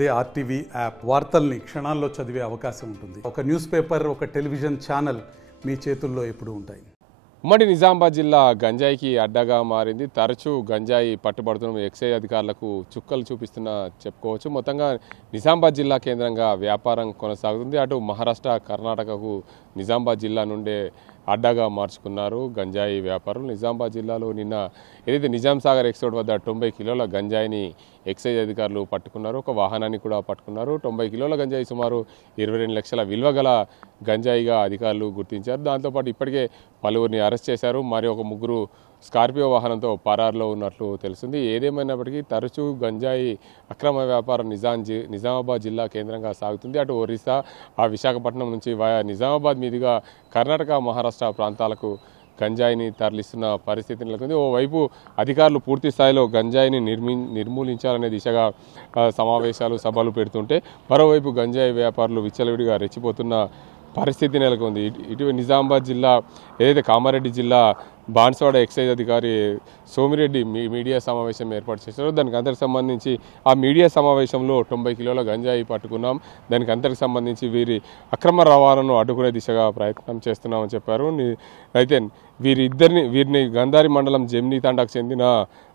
అదే RTV app వార్తల్ని క్షణాల్లో చదివే అవకాశం ఉంటుంది. ఒక న్యూస్ పేపర్, ఒక టెలివిజన్ ఛానల్ మీ చేతుల్లో ఎప్పుడూ ఉంటాయి. ఉమ్మడి నిజామాబాద్ జిల్లా గంజాయికి అడ్డగా మారింది. తరచూ గంజాయి పట్టుబడుతున్న ఎక్సైజ్ అధికారులకు చుక్కలు చూపిస్తున్న చెప్పుకోవచ్చు. మొత్తంగా నిజామాబాద్ జిల్లా కేంద్రంగా వ్యాపారం కొనసాగుతుంది. అటు మహారాష్ట్ర, కర్ణాటకకు నిజామాబాద్ జిల్లా నుండే అడ్డాగా మార్చుకున్నారు గంజాయి వ్యాపారులు. నిజామాబాద్ జిల్లాలో నిన్న ఏదైతే నిజాం సాగర్ ఎక్స్పోర్ట్ వద్ద 90 కిలోల గంజాయిని ఎక్సైజ్ అధికారులు పట్టుకున్నారు. ఒక వాహనాన్ని కూడా పట్టుకున్నారు. 90 కిలోల గంజాయి సుమారు 22 లక్షల విలువ గల గంజాయిగా అధికారులు గుర్తించారు. దాంతోపాటు ఇప్పటికే పలువురిని అరెస్ట్ చేశారు. మరి ఒక ముగ్గురు స్కార్పియో వాహనంతో పరారులో ఉన్నట్లు తెలుస్తుంది. ఏదేమైనప్పటికీ తరచూ గంజాయి అక్రమ వ్యాపారం నిజామాబాద్ జిల్లా కేంద్రంగా సాగుతుంది. అటు ఒరిస్సా, విశాఖపట్నం నుంచి నిజామాబాద్ మీదుగా కర్ణాటక, మహారాష్ట్ర ప్రాంతాలకు గంజాయిని తరలిస్తున్న పరిస్థితి నెలకొంది. ఓవైపు అధికారులు పూర్తి స్థాయిలో గంజాయిని నిర్మూలించాలనే దిశగా సమావేశాలు, సభలు పెడుతుంటే మరోవైపు గంజాయి వ్యాపారులు విచ్చలవిడిగా రెచ్చిపోతున్న పరిస్థితి నెలకొంది. ఇటీవల నిజామాబాద్ జిల్లా ఏదైతే కామారెడ్డి జిల్లా బాన్స్వాడ ఎక్సైజ్ అధికారి సోమిరెడ్డి మీడియా సమావేశం ఏర్పాటు చేశారు. దానికి అంతకు సంబంధించి ఆ మీడియా సమావేశంలో 90 కిలోల గంజాయి పట్టుకున్నాం, దానికి అంతకు సంబంధించి వీరి అక్రమ రవాణాను అడ్డుకునే దిశగా ప్రయత్నం చేస్తున్నామని చెప్పారు. అయితే వీరిని గంధారి మండలం జెమినీ తండాకు చెందిన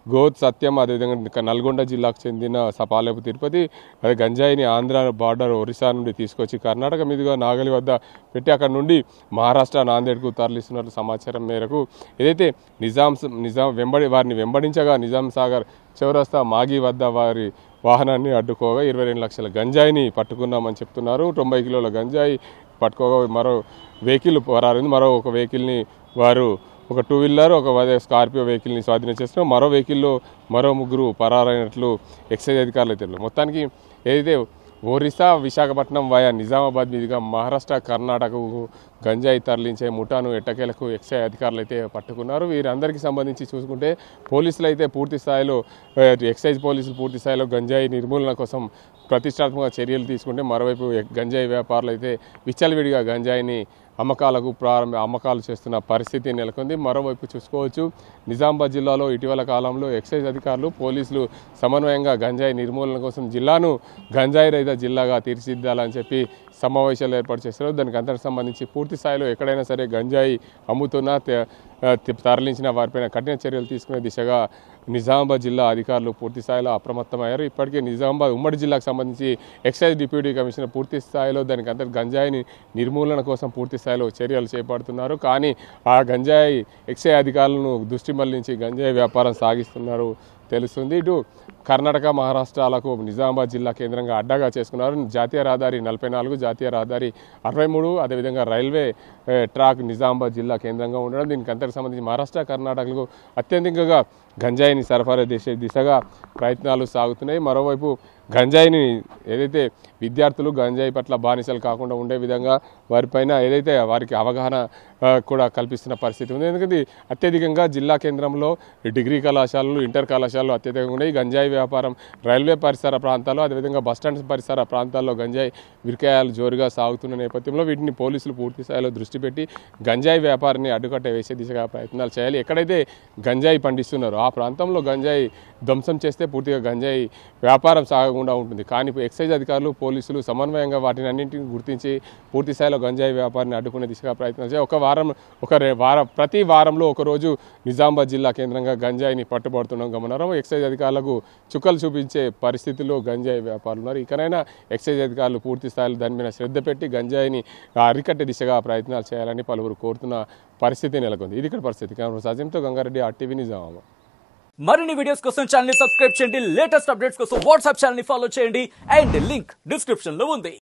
గోత్ సత్యం, అదేవిధంగా నల్గొండ జిల్లాకు చెందిన సపాలేపు తిరుపతి, అదే గంజాయిని ఆంధ్ర బార్డర్ ఒరిస్సా నుండి తీసుకొచ్చి కర్ణాటక మీదుగా నాగలి వద్ద పెట్టి అక్కడ నుండి మహారాష్ట్ర నాందేడ్కు తరలిస్తున్నట్లు సమాచారం మేరకు ఏదైతే వారిని వెంబడించగా నిజాం సాగర్ చౌరస్తా మాగి వద్ద వారి వాహనాన్ని అడ్డుకోగా 22 లక్షల గంజాయిని పట్టుకున్నామని చెప్తున్నారు. 90 కిలోల గంజాయి పట్టుకోగా మరో వెహికల్ పరారింది. మరో ఒక వెహికల్ని వారు ఒక 2 వీలర్, ఒక స్కార్పియో వెహికల్ని స్వాధీనం చేస్తున్నారు. మరో వెహికల్లో మరో ముగ్గురు పరారైనట్లు ఎక్సైజ్ అధికారులు తెలిపారు. మొత్తానికి ఏదైతే ఒరిస్సా, విశాఖపట్నం వయా నిజామాబాద్ మీదుగా మహారాష్ట్ర, కర్ణాటకకు గంజాయి తరలించే ముఠాను ఎట్టకేలకు ఎక్సైజ్ అధికారులు అయితే పట్టుకున్నారు. వీరందరికీ సంబంధించి చూసుకుంటే పోలీసులు అయితే పూర్తి స్థాయిలో ఎక్సైజ్ పోలీసులు పూర్తి స్థాయిలో గంజాయి నిర్మూలన కోసం ప్రతిష్టాత్మక చర్యలు తీసుకుంటే మరోవైపు గంజాయి వ్యాపారులు అయితే విచ్చలవిడిగా గంజాయిని అమ్మకాలు చేస్తున్న పరిస్థితి నెలకొంది. మరోవైపు చూసుకోవచ్చు నిజామాబాద్ జిల్లాలో ఇటీవల కాలంలో ఎక్సైజ్ అధికారులు, పోలీసులు సమన్వయంగా గంజాయి నిర్మూలన కోసం జిల్లాను గంజాయి రహిత జిల్లాగా తీర్చిదిద్దాలని చెప్పి సమావేశాలు ఏర్పాటు చేశారు. దానికి అంతకు సంబంధించి పూర్తి స్థాయిలో ఎక్కడైనా సరే గంజాయి అమ్ముతున్నా తరలించిన వారిపైన కఠిన చర్యలు తీసుకునే దిశగా నిజామాబాద్ జిల్లా అధికారులు పూర్తి స్థాయిలో అప్రమత్తమయ్యారు. ఇప్పటికే నిజామాబాద్ ఉమ్మడి జిల్లాకు సంబంధించి ఎక్సైజ్ డిప్యూటీ కమిషనర్ పూర్తి స్థాయిలో దానికి అంతటి గంజాయిని నిర్మూలన కోసం పూర్తి స్థాయిలో చర్యలు చేపడుతున్నారు. కానీ ఆ గంజాయి ఎక్సైజ్ అధికారులను దృష్టి మళ్లించి గంజాయి వ్యాపారం సాగిస్తున్నారు తెలుస్తుంది. ఇటు కర్ణాటక, మహారాష్ట్రాలకు నిజామాబాద్ జిల్లా కేంద్రంగా అడ్డాగా చేసుకున్నారు. జాతీయ రహదారి 44, జాతీయ రహదారి 63, అదేవిధంగా రైల్వే ట్రాక్ నిజామాబాద్ జిల్లా కేంద్రంగా ఉండడం, దీనికి అంతకు సంబంధించి మహారాష్ట్ర, కర్ణాటకలకు అత్యధికంగా గంజాయిని సరఫరా చేసే దిశగా ప్రయత్నాలు సాగుతున్నాయి. మరోవైపు గంజాయిని ఏదైతే విద్యార్థులు గంజాయి పట్ల బానిసలు కాకుండా ఉండే విధంగా వారిపైన ఏదైతే వారికి అవగాహన కూడా కల్పిస్తున్న పరిస్థితి ఉంది. ఎందుకంటే అత్యధికంగా జిల్లా కేంద్రంలో డిగ్రీ కళాశాలలు, ఇంటర్ కళాశాలలు అత్యధికంగా ఉన్నాయి. గంజాయి వ్యాపారం రైల్వే పరిసర ప్రాంతాలు, అదేవిధంగా బస్టాండ్ పరిసర ప్రాంతాల్లో గంజాయి విక్రయాలు జోరుగా సాగుతున్న నేపథ్యంలో వీటిని పోలీసులు పూర్తి స్థాయిలో దృష్టి పెట్టి గంజాయి వ్యాపారాన్ని అడ్డుకట్ట వేసే దిశగా ప్రయత్నాలు చేయాలి. ఎక్కడైతే గంజాయి పండిస్తున్నారో ఆ ప్రాంతంలో గంజాయి ధ్వంసం చేస్తే పూర్తిగా గంజాయి వ్యాపారం సాగకుండా ఉంటుంది. కానీ ఎక్సైజ్ అధికారులు, పోలీసులు సమన్వయంగా వాటిని అన్నింటినీ గుర్తించి పూర్తి స్థాయిలో గంజాయి వ్యాపారాన్ని అడ్డుకునే దిశగా ప్రయత్నం చేయాలి. ప్రతి వారంలో ఒకరోజు నిజామాబాద్ జిల్లా కేంద్రంగా గంజాయిని పట్టుబడుతున్నాం గమనారం. ఎక్సైజ్ అధికారులకు చుక్కలు చూపించే పరిస్థితుల్లో గంజాయి వ్యాపారులు ఉన్నారు. ఇకనైనా ఎక్సైజ్ అధికారులు పూర్తి స్థాయిలో దాని మీద శ్రద్ధ పెట్టి గంజాయిని అరికట్టే దిశగా ప్రయత్నాలు చేయాలని పలువురు కోరుతున్న పరిస్థితి నెలకొంది. ఇది ఇక్కడ పరిస్థితి. సజంతో గంగారెడ్డి, ఆర్టీవీ నిజామాబాద్. మరిన్ని వీడియోస్ కోసం ఛానల్ ని సబ్స్క్రైబ్ చేయండి. లేటెస్ట్ అప్డేట్స్ కోసం వాట్సాప్ ఛానల్ ని ఫాలో చేయండి. అండ్ లింక్ డిస్క్రిప్షన్ లో ఉంది.